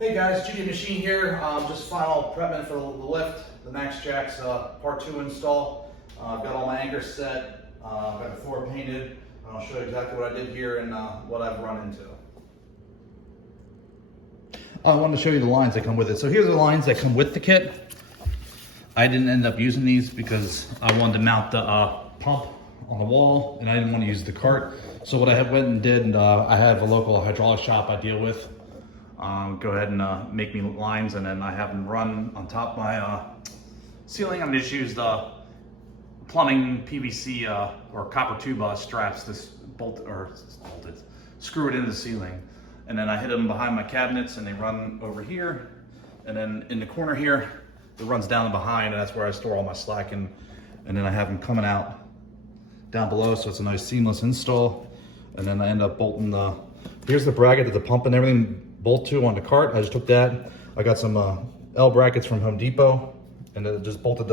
Hey guys, GD Machine here. Just final prepping for the lift, the MaxJax Part 2 install. I've got all my anchors set, I've got the floor painted. I'll show you exactly what I did here and what I've run into. I wanted to show you the lines that come with it. So here's the lines that come with the kit. I didn't end up using these because I wanted to mount the pump on the wall and I didn't want to use the cart. So what I went and did, and I have a local hydraulic shop I deal with. Go ahead and make me lines, and then I have them run on top of my ceiling. I'm just use the plumbing PVC or copper tube straps, this screw it into the ceiling. And then I hit them behind my cabinets and they run over here. And then in the corner here, it runs down behind, and that's where I store all my slack. And then I have them coming out down below, so it's a nice seamless install. And then I end up bolting here's the bracket that the pump and everything bolt to on the cart. I just took that. I got some L brackets from Home Depot, and it just bolted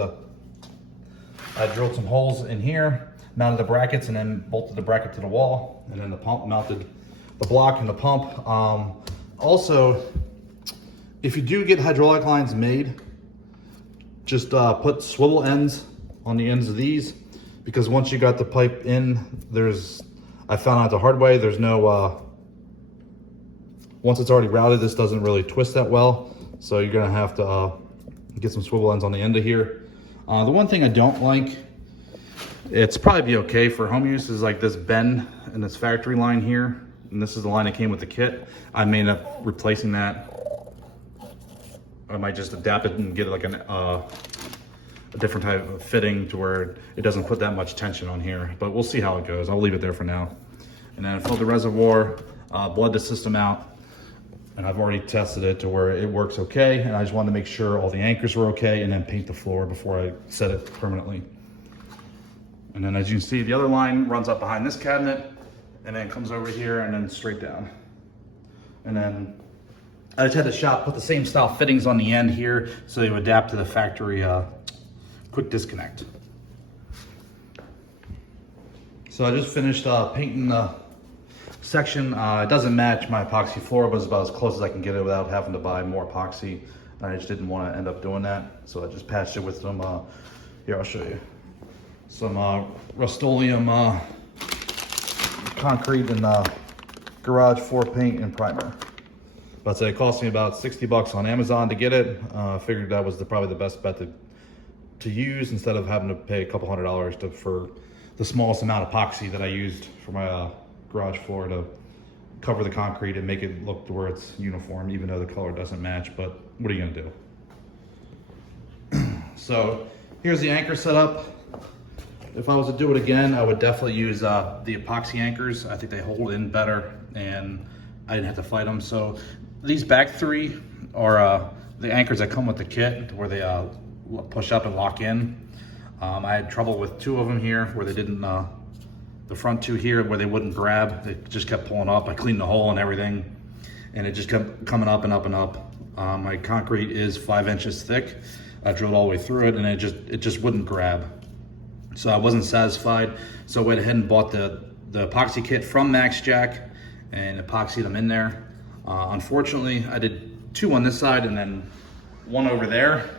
I drilled some holes in here, mounted the brackets, and then bolted the bracket to the wall, and then the pump mounted the block and the pump. Also, if you do get hydraulic lines made, just put swivel ends on the ends of these, because once you got the pipe in, I found out the hard way, there's no, once it's already routed, this doesn't really twist that well. So you're gonna have to get some swivel ends on the end of here. The one thing I don't like, it's probably be okay for home use, is like this bend in this factory line here. And this is the line that came with the kit. I may end up replacing that. I might just adapt it and get like a different type of fitting to where it doesn't put that much tension on here, but we'll see how it goes. I'll leave it there for now. And then I filled the reservoir, bled the system out, and I've already tested it to where it works okay. And I just wanted to make sure all the anchors were okay and then paint the floor before I set it permanently. And then as you can see, the other line runs up behind this cabinet and then comes over here and then straight down. And then I just had the shop put the same style fittings on the end here so they would adapt to the factory quick disconnect. So I just finished painting the section. It doesn't match my epoxy floor, but it's about as close as I can get it without having to buy more epoxy. I just didn't want to end up doing that, so I just patched it with some, here I'll show you, some Rust-Oleum concrete and garage floor paint and primer. But it cost me about 60 bucks on Amazon to get it. I figured that was probably the best bet to use, instead of having to pay a couple $100 for the smallest amount of epoxy that I used for my garage floor to cover the concrete and make it look to where it's uniform, even though the color doesn't match. But what are you gonna do? So here's the anchor setup. If I was to do it again, I would definitely use the epoxy anchors. I think they hold in better and I didn't have to fight them. So these back three are the anchors that come with the kit, where they push up and lock in. I had trouble with two of them here where they didn't, the front two here where they wouldn't grab. It just kept pulling up. I cleaned the hole and everything, and it just kept coming up and up and up. My concrete is 5 inches thick. I drilled all the way through it and it just wouldn't grab. So I wasn't satisfied. So I went ahead and bought the epoxy kit from MaxJax and epoxied them in there. Unfortunately, I did 2 on this side and then 1 over there.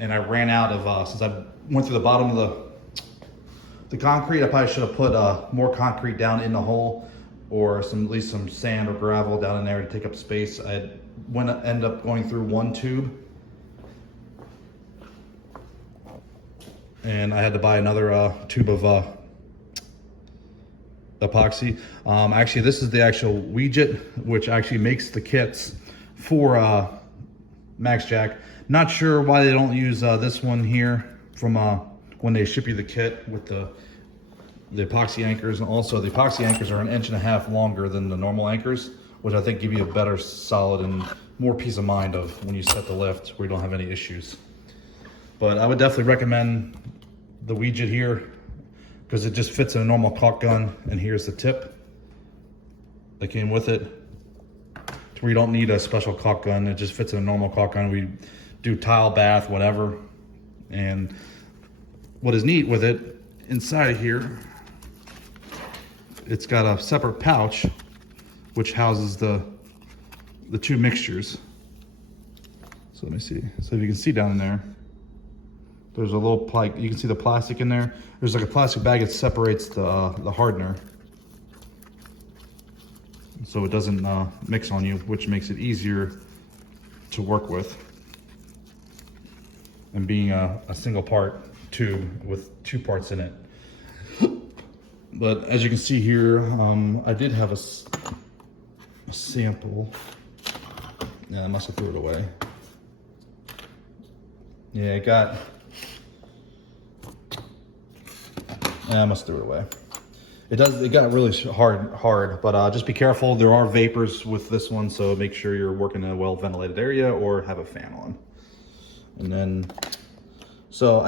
And I ran out of, since I went through the bottom of the concrete, I probably should have put more concrete down in the hole, or at least some sand or gravel down in there to take up space. I ended up going through 1 tube, and I had to buy another tube of epoxy. Actually, this is the actual widget, which actually makes the kits for MaxJax. Not sure why they don't use this one here from when they ship you the kit with the epoxy anchors. And also the epoxy anchors are 1.5 inches longer than the normal anchors, which I think give you a better solid and more peace of mind of when you set the lift where you don't have any issues. But I would definitely recommend the widget here because it just fits in a normal caulk gun. And here's the tip that came with it, to where you don't need a special caulk gun. It just fits in a normal caulk gun. We do tile, bath, whatever. And what is neat with it, inside of here, it's got a separate pouch which houses the two mixtures. So let me see. So if you can see down in there, there's a little, you can see the plastic in there. There's like a plastic bag that separates the hardener, so it doesn't mix on you, which makes it easier to work with. And being a single part tube with 2 parts in it. But as you can see here, I did have a sample. Yeah, I must have threw it away. Yeah, I must threw it away. It got really hard, but just be careful. There are vapors with this one, so make sure you're working in a well ventilated area or have a fan on. And then, so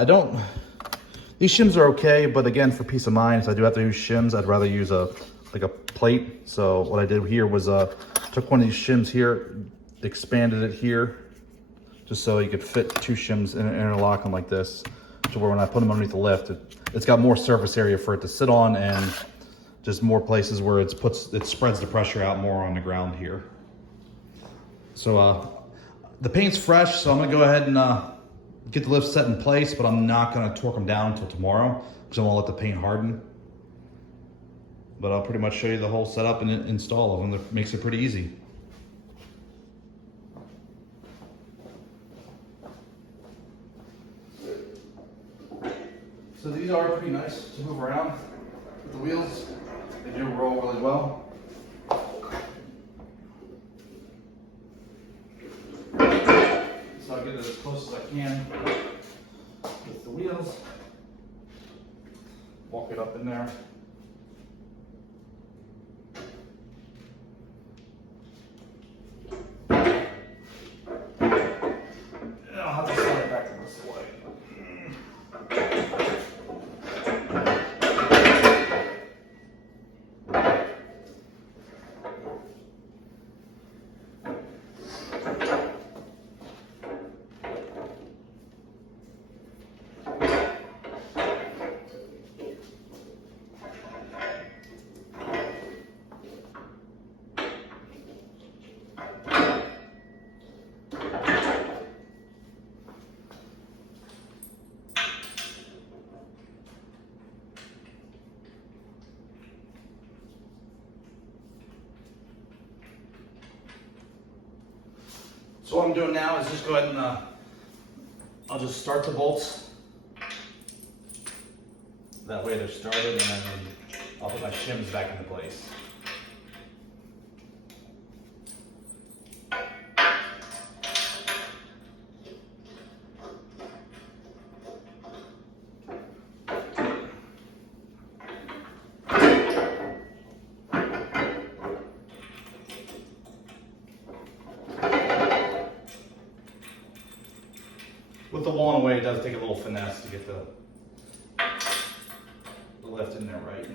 these shims are okay, but again, for peace of mind, if I do have to use shims, I'd rather use like a plate. So what I did here was took one of these shims here, expanded it here, just so you could fit 2 shims and interlock them like this, to where when I put them underneath the lift, it's got more surface area for it to sit on, and just more places where it spreads the pressure out more on the ground here. So the paint's fresh, so I'm gonna go ahead and get the lift set in place, but I'm not gonna torque them down until tomorrow, because I wanna let the paint harden. But I'll pretty much show you the whole setup and install of them. That makes it pretty easy. So these are pretty nice to move around with the wheels. They do roll really well. So I'll get it as close as I can with the wheels. Walk it up in there. And I'll have to slide it back to this way. So what I'm doing now is just go ahead and I'll just start the bolts. That way they're started, and then I'll put my shims back into place. With the long way, it does take a little finesse to get the lift in there right.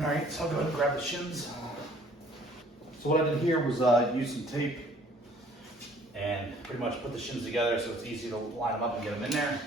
All right, so I'll go ahead and grab the shims. So what I did here was use some tape and pretty much put the shims together so it's easy to line them up and get them in there.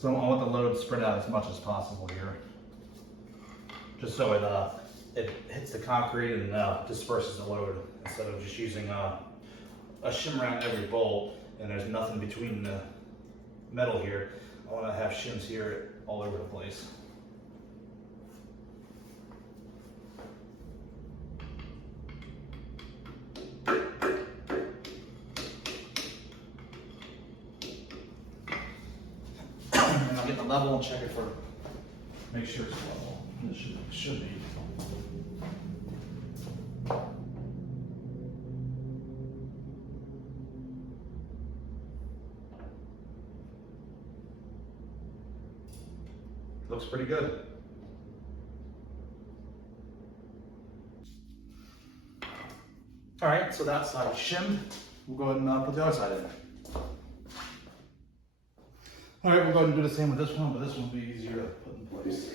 So I want the load spread out as much as possible here, just so it it hits the concrete and disperses the load instead of just using a shim around every bolt and there's nothing between the metal here. I want to have shims here all over the place. And I'll get the level and check it for, make sure it's level. It should be. Looks pretty good. All right, so that side is shimmed. We'll go ahead and put the other side in. All right, we'll go ahead and do the same with this one, but this one will be easier to put in place.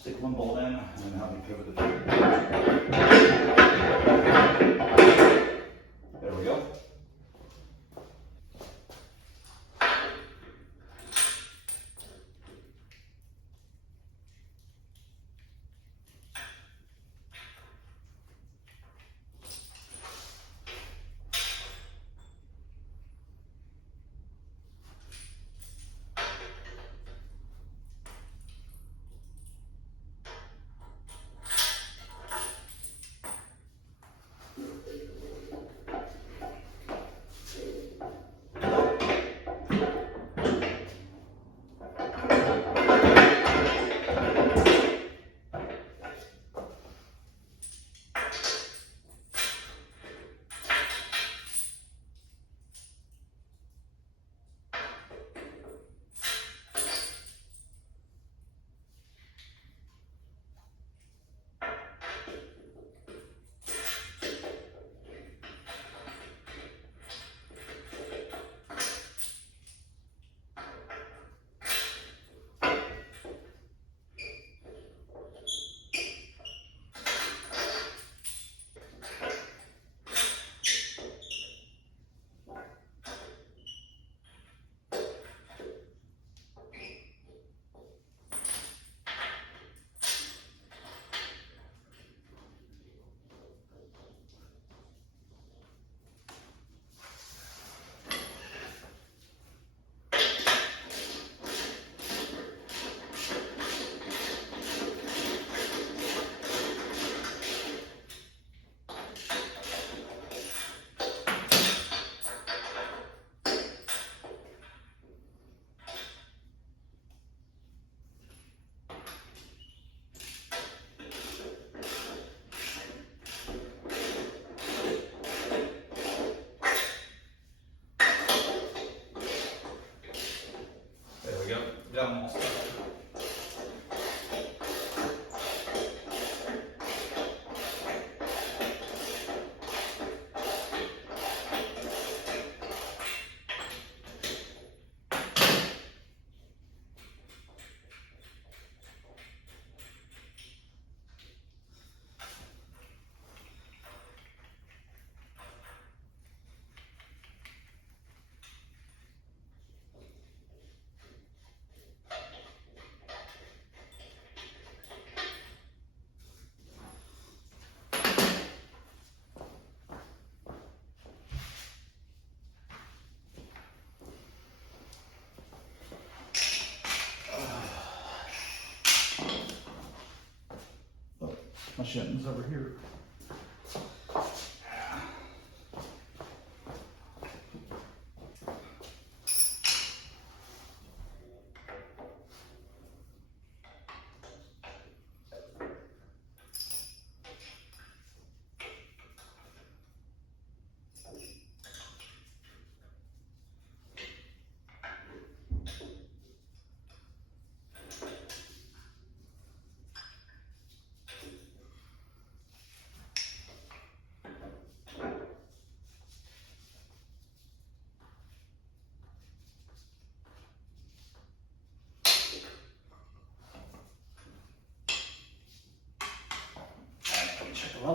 Stick one bolt in and then help me pivot it. There we go. Got them all stuck. My shim's over here.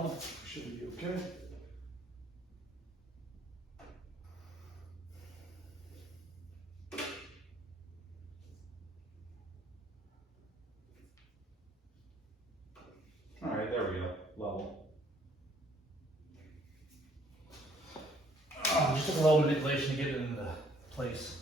month. Should be okay. All right, there we go, level. Just took a little manipulation to get it into place.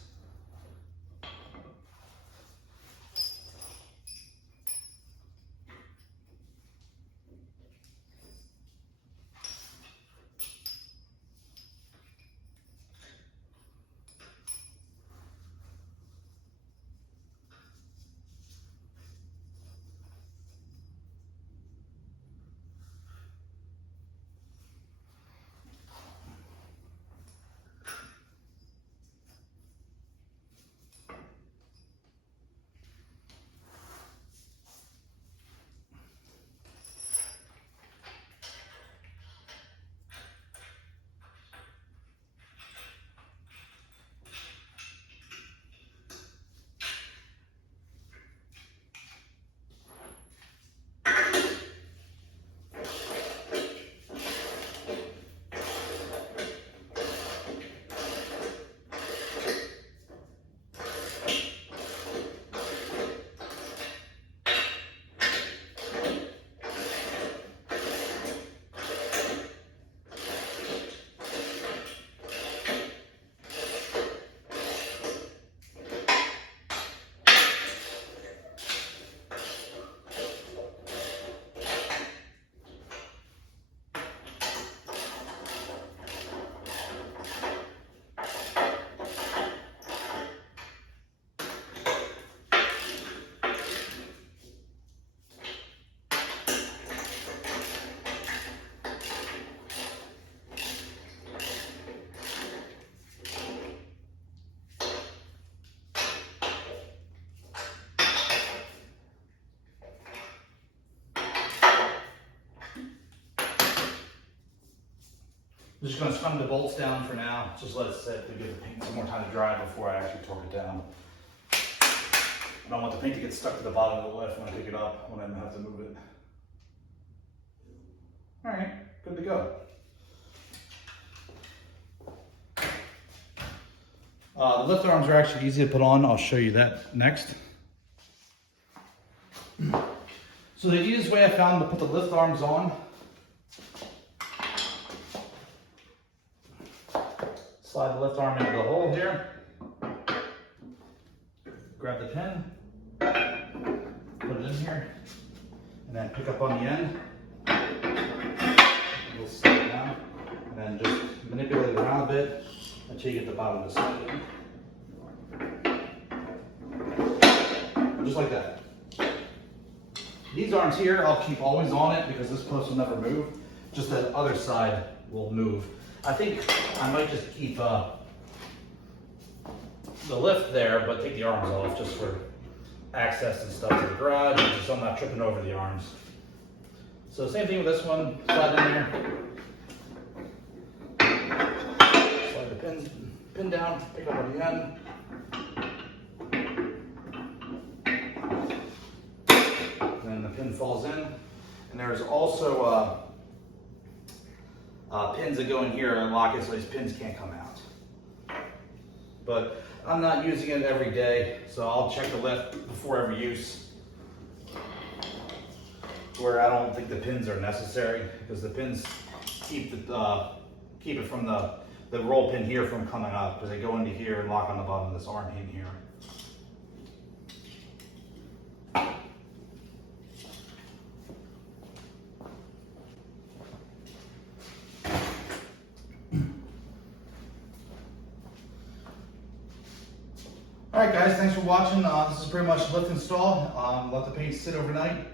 I'm just going to scrum the bolts down for now. Just let it sit to give the paint some more time to dry before I actually torque it down. I don't want the paint to get stuck to the bottom of the lift when I pick it up, when I have to move it. All right, good to go. The lift arms are actually easy to put on. I'll show you that next. So the easiest way I found to put the lift arms on, slide the lift arm into the hole here, grab the pin, put it in here, and then pick up on the end. We'll slide it down, and then just manipulate it around a bit until you get the bottom of the slide in. Just like that. These arms here, I'll keep always on it because this post will never move. Just the other side will move. I think I might just keep the lift there, but take the arms off just for access and stuff to the garage, and just so I'm not tripping over the arms. So same thing with this one, slide in there. Slide the pin down, pick up on the end. Then the pin falls in. And there's also pins that go in here and lock it so these pins can't come out. But I'm not using it every day, so I'll check the lift before every use, where I don't think the pins are necessary, because the pins keep it from the roll pin here from coming up, because they go into here and lock on the bottom of this arm pin here. Alright guys, thanks for watching. This is pretty much lift install. Let the paint sit overnight,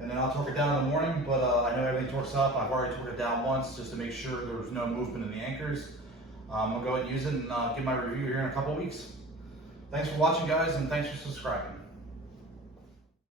and then I'll torque it down in the morning, but I know everything torques up. I've already torqued it down once just to make sure there was no movement in the anchors. I'm going to go ahead and use it and give my review here in a couple weeks. Thanks for watching guys, and thanks for subscribing.